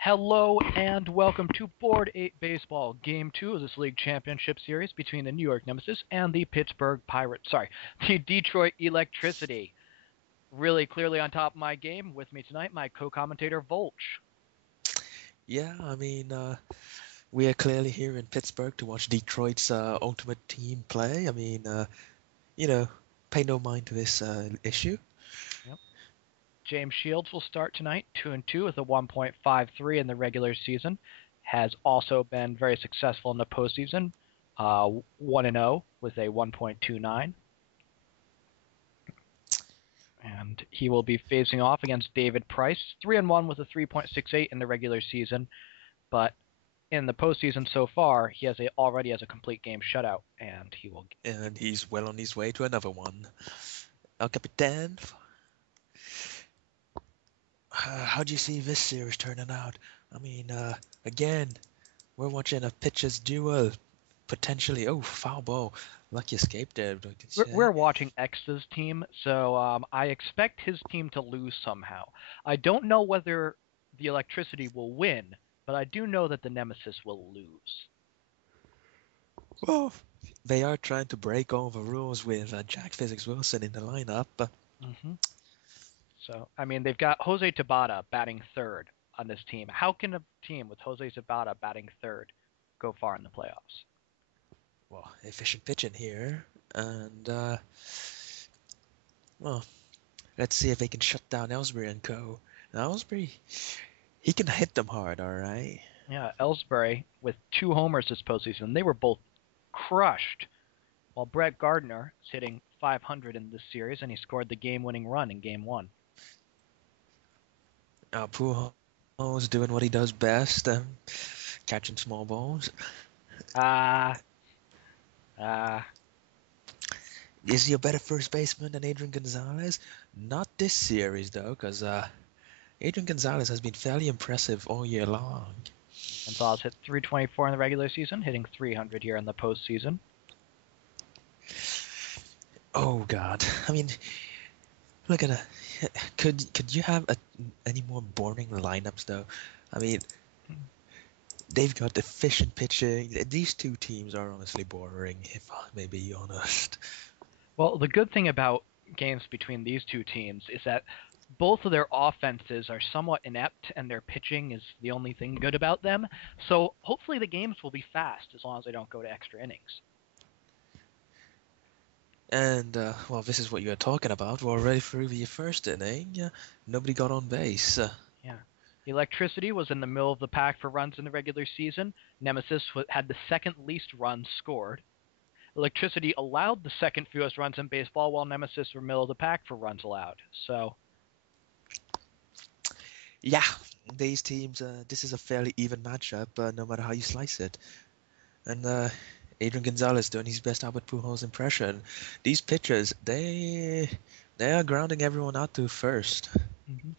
Hello and welcome to Board 8 Baseball, Game 2 of this league championship series between the New York Nemesis and the Pittsburgh Pirates. The Detroit Electricity. Really clearly on top of my game. With me tonight, my co-commentator, Volch. Yeah, we are clearly here in Pittsburgh to watch Detroit's ultimate team play. You know, pay no mind to this issue. Yep. James Shields will start tonight, 2-2 with a 1.53 in the regular season. Has also been very successful in the postseason, 1-0 with a 1.29. And he will be facing off against David Price, 3-1 with a 3.68 in the regular season, but in the postseason so far, he already has a complete game shutout, and he will. And he's well on his way to another one. El Capitan, how do you see this series turning out? Again, we're watching a pitcher's duel. Potentially, oh, foul ball. Lucky escape there. We're watching Exta's team, so I expect his team to lose somehow. I don't know whether the Electricity will win, but I do know that the Nemesis will lose. Well, they are trying to break all the rules with Jack Physics Wilson in the lineup. Mm-hmm. So, I mean, they've got Jose Tabata batting third on this team. How can a team with Jose Tabata batting third go far in the playoffs? Well, efficient pitching here, and well, let's see if they can shut down Ellsbury and co. Now, Ellsbury, he can hit them hard, all right. Yeah, Ellsbury with 2 homers this postseason. They were both crushed, while Brett Gardner is hitting .500 in this series, and he scored the game-winning run in Game 1. Pujols doing what he does best, catching small balls. Ah, ah. Is he a better first baseman than Adrian Gonzalez? Not this series, though, because Adrian Gonzalez has been fairly impressive all year long. Gonzalez hit .324 in the regular season, hitting .300 here in the postseason. Oh, God. I mean, look at could you have any more boring lineups though? I mean, they've got efficient pitching. These two teams are honestly boring, if I may be honest. Well, the good thing about games between these two teams is that both of their offenses are somewhat inept, and their pitching is the only thing good about them. So hopefully the games will be fast as long as they don't go to extra innings. And well, this is what you're talking about. We're already through the first inning. Nobody got on base. Yeah. Electricity was in the middle of the pack for runs in the regular season. Nemesis had the second least runs scored. Electricity allowed the second fewest runs in baseball, while Nemesis were middle of the pack for runs allowed. So, Yeah, these teams. This is a fairly even matchup, no matter how you slice it. And Adrian Gonzalez doing his best Albert Pujols impression. These pitchers, they are grounding everyone out to first. mm-hmm.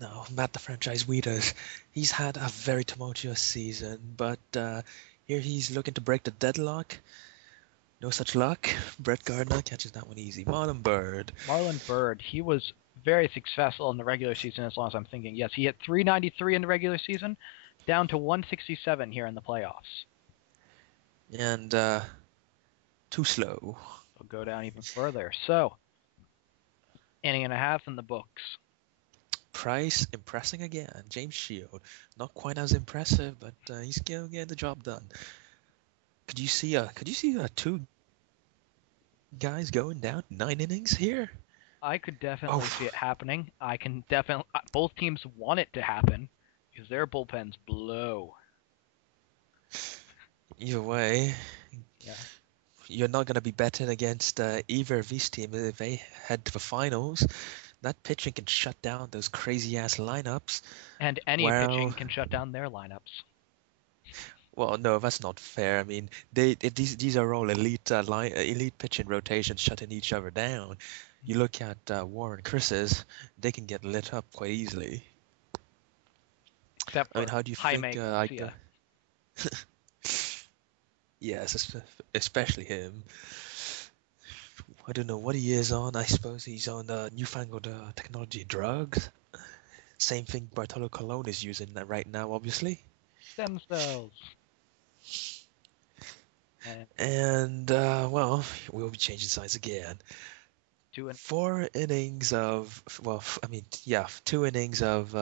No, Matt the franchise leaders. He's had a very tumultuous season, but here he's looking to break the deadlock. No such luck. Brett Gardner catches that one easy. Marlon Bird. Marlon Bird, he was very successful in the regular season as long as I'm thinking. Yes, he hit .393 in the regular season, down to .167 here in the playoffs. And too slow. He'll go down even further. So, inning and a half in the books. Price impressing again. James Shield, not quite as impressive, but he's still getting the job done. Could you see two guys going down 9 innings here? I could definitely see Oh, it happening. I can definitely. Both teams want it to happen because their bullpens blow. either way, Yeah. you're not going to be betting against either of these teams if they head to the finals. That pitching can shut down those crazy ass lineups. And any pitching Well, can shut down their lineups. well, no, that's not fair. I mean, these are all elite pitching rotations shutting each other down. You look at Warren Chris's, they can get lit up quite easily. Except I mean, for how do you think Jaime I Garcia. yes, especially him. I don't know what he is on. I suppose he's on newfangled technology drugs. Same thing Bartolo Colon is using right now, obviously. Stem cells. And And, well, we'll be changing sides again. two and 4 innings of, well, I mean, yeah, 2 innings of,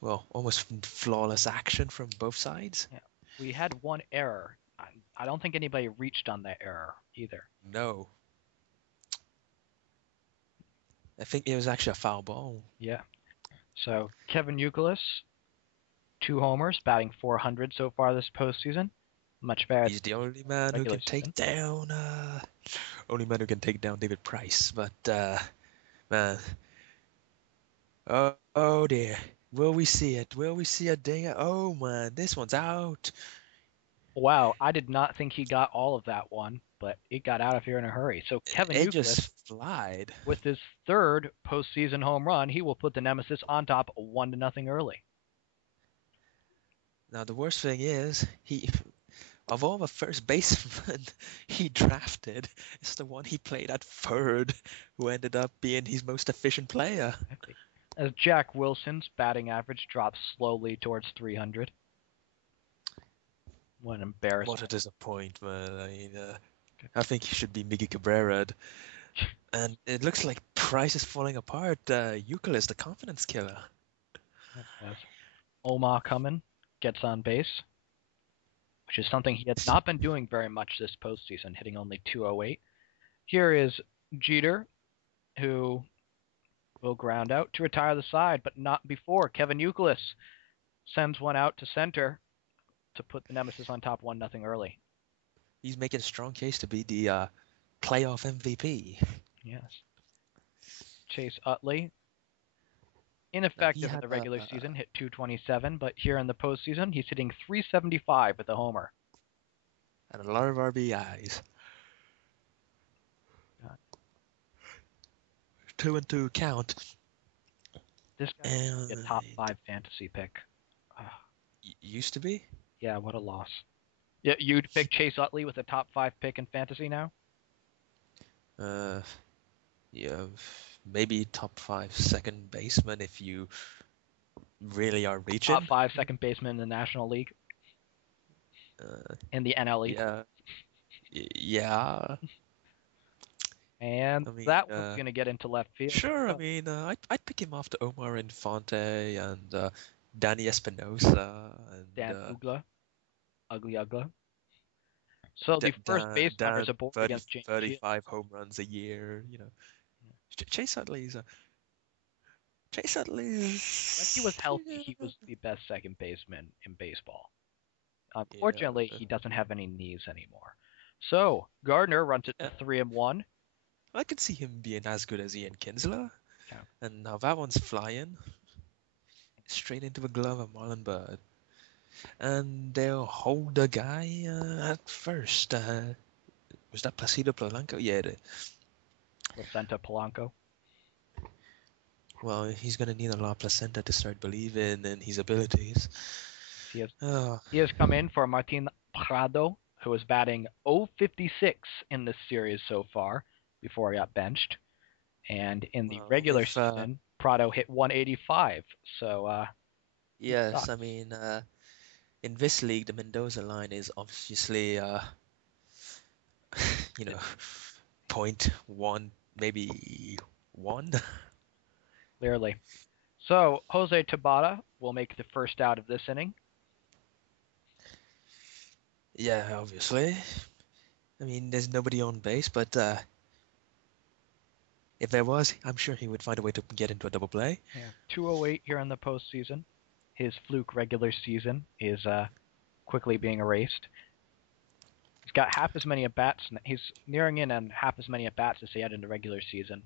well, almost flawless action from both sides. yeah, we had one error. I don't think anybody reached on that error either. No. I think it was actually a foul ball. Yeah. So Kevin Youkilis, 2 homers, batting .400 so far this postseason. Much better He's the only man who regular can season. take down, only man who can take down David Price. But, man, oh dear. Will we see it? Will we see a dinger? Oh man, this one's out. Wow, I did not think he got all of that one, but it got out of here in a hurry. So Kevin It Youkilis, just flied. with his third postseason home run, he will put the Nemesis on top 1-0 early. Now the worst thing is, he of all the first basemen he drafted, it's the one he played at third who ended up being his most efficient player. Exactly. As Jack Wilson's batting average drops slowly towards 300. What an What a embarrassment. disappointment. I mean, I think he should be Miggy Cabrera. And it looks like Price is falling apart. Euclid, the confidence killer. As Omar Cummin gets on base, which is something he had not been doing very much this postseason, hitting only 208. Here is Jeter, who will ground out to retire the side, but not before Kevin Youkilis sends one out to center to put the Nemesis on top 1-0 early. He's making a strong case to be the playoff MVP. Yes. Chase Utley, Now he ineffective in had the regular season, hit 227, but here in the postseason, he's hitting 375 with a homer. and a lot of RBIs. God. 2-2 count. This guy And be a top 5 fantasy pick. used to be. Yeah, what a loss. Yeah, you'd pick Chase Utley with a top 5 pick in fantasy now? Yeah, maybe top 5 second baseman if you really are reaching. Top 5 second baseman in the National League, in the NL League. Yeah, yeah. And I mean, that one's going to get into left field. sure. I mean, I'd pick him after Omar Infante and Danny Espinosa and Dan Ugla. Ugly Ugla. So the first Dan, base runners aboard 30, against James Shields. 35 home runs a year. Chase Utley's Chase Utley's. When he was healthy, he was the best second baseman in baseball. Unfortunately, he doesn't have any knees anymore. So Gardner runs it to 3-1. I could see him being as good as Ian Kinsler. Yeah. And now that one's flying straight into the glove of Marlon Byrd. And they'll hold the guy at first. Was that Placido Polanco? Yeah, Placenta Polanco. well, he's going to need a lot of placenta to start believing in his abilities. He has come in for Martin Prado, who is batting .056 in this series so far before he got benched. And in the regular season, Prado hit 185. So, yes, I mean, in this league, the Mendoza line is obviously, 0.1, maybe 1. Clearly. So, Jose Tabata will make the first out of this inning. Yeah, obviously. I mean, there's nobody on base, but if there was, I'm sure he would find a way to get into a double play. Yeah, 208 here in the postseason. His fluke regular season is quickly being erased. He's got half as many at-bats. He's nearing in on half as many at-bats as he had in the regular season.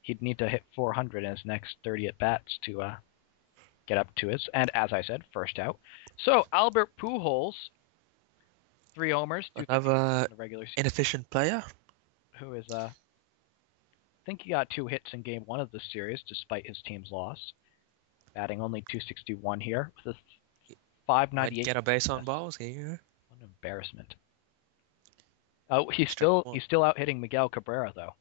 He'd need to hit 400 in his next 30 at-bats to get up to his, and as I said, first out. So, Albert Pujols, 3 homers, 2 Have a in the regular season. inefficient player. Who is, I think he got 2 hits in game 1 of this series, despite his team's loss. Batting only .261 here, with a .598. Might get a base on balls here. What an embarrassment. Oh, he's still out hitting Miguel Cabrera, though.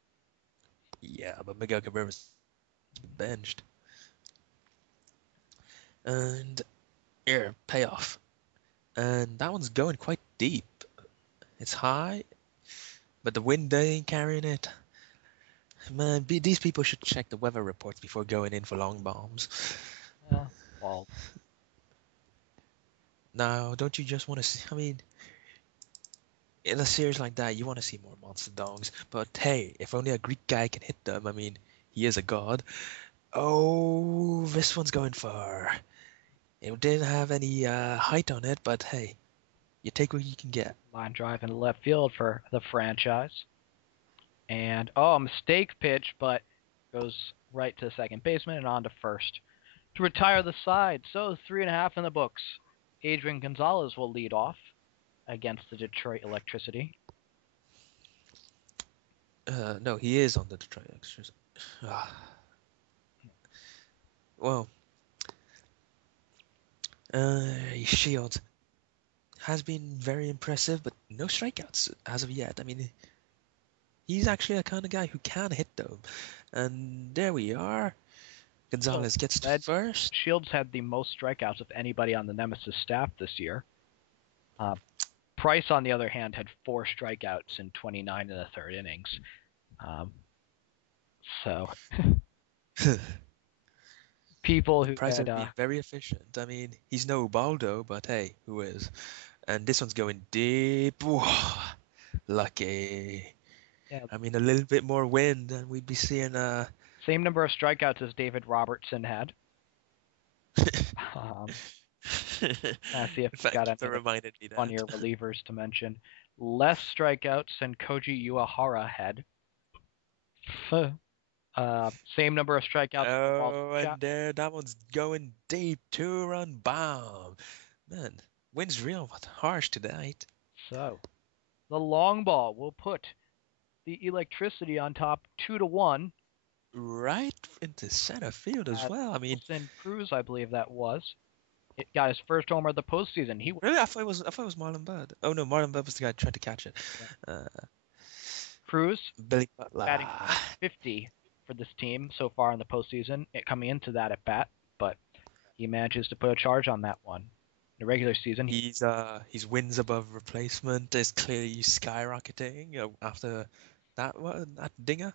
Yeah, but Miguel Cabrera's benched. and here, payoff. And that one's going quite deep. It's high, but the wind ain't carrying it. Man, these people should check the weather reports before going in for long bombs. Yeah. Well, Now, don't you just want to see? I mean, in a series like that, you want to see more monster dogs. But hey, if only a Greek guy can hit them, I mean, he is a god. Oh, this one's going far. It didn't have any height on it, but hey, you take what you can get. line drive into left field for the franchise. And oh, a mistake pitch, but goes right to the second baseman and on to first to retire the side. So 3.5 in the books. Adrian Gonzalez will lead off against the Detroit Electricity. No, he is on the Detroit Extras. Ah, well, Shields has been very impressive, but no strikeouts as of yet. I mean, he's actually a kind of guy who can hit them. And there we are. So Gonzalez gets to led first. Shields had the most strikeouts of anybody on the Nemesis staff this year. Uh, Price, on the other hand, had 4 strikeouts in 29 in the third innings. Um, so people who Price had has been very efficient. I mean, he's no Baldo, but hey, who is? And this one's going deep. Whoa, lucky. yeah, I mean, a little bit more wind, and we'd be seeing same number of strikeouts as David Robertson had. Um, see if we've got Thank you any for other reminding me that. funnier relievers to mention. Less strikeouts than Koji Uehara had. Same number of strikeouts as Walt Oh, Chat. and there, that one's going deep. 2-run bomb. Man, wind's real harsh tonight. So the long ball will put the Electricity on top 2-1 Right into center field as at well. I mean, Wilson Cruz, I believe that was. It got his first homer of the postseason. He was really, I thought it was Marlon Bud. Oh no, Marlon Bud was the guy who tried to catch it. yeah. Uh, Cruz Billy Butler. batting .150 for this team so far in the postseason. Coming into that at bat, but he manages to put a charge on that one. In the regular season, He's wins above replacement is clearly skyrocketing after that dinger.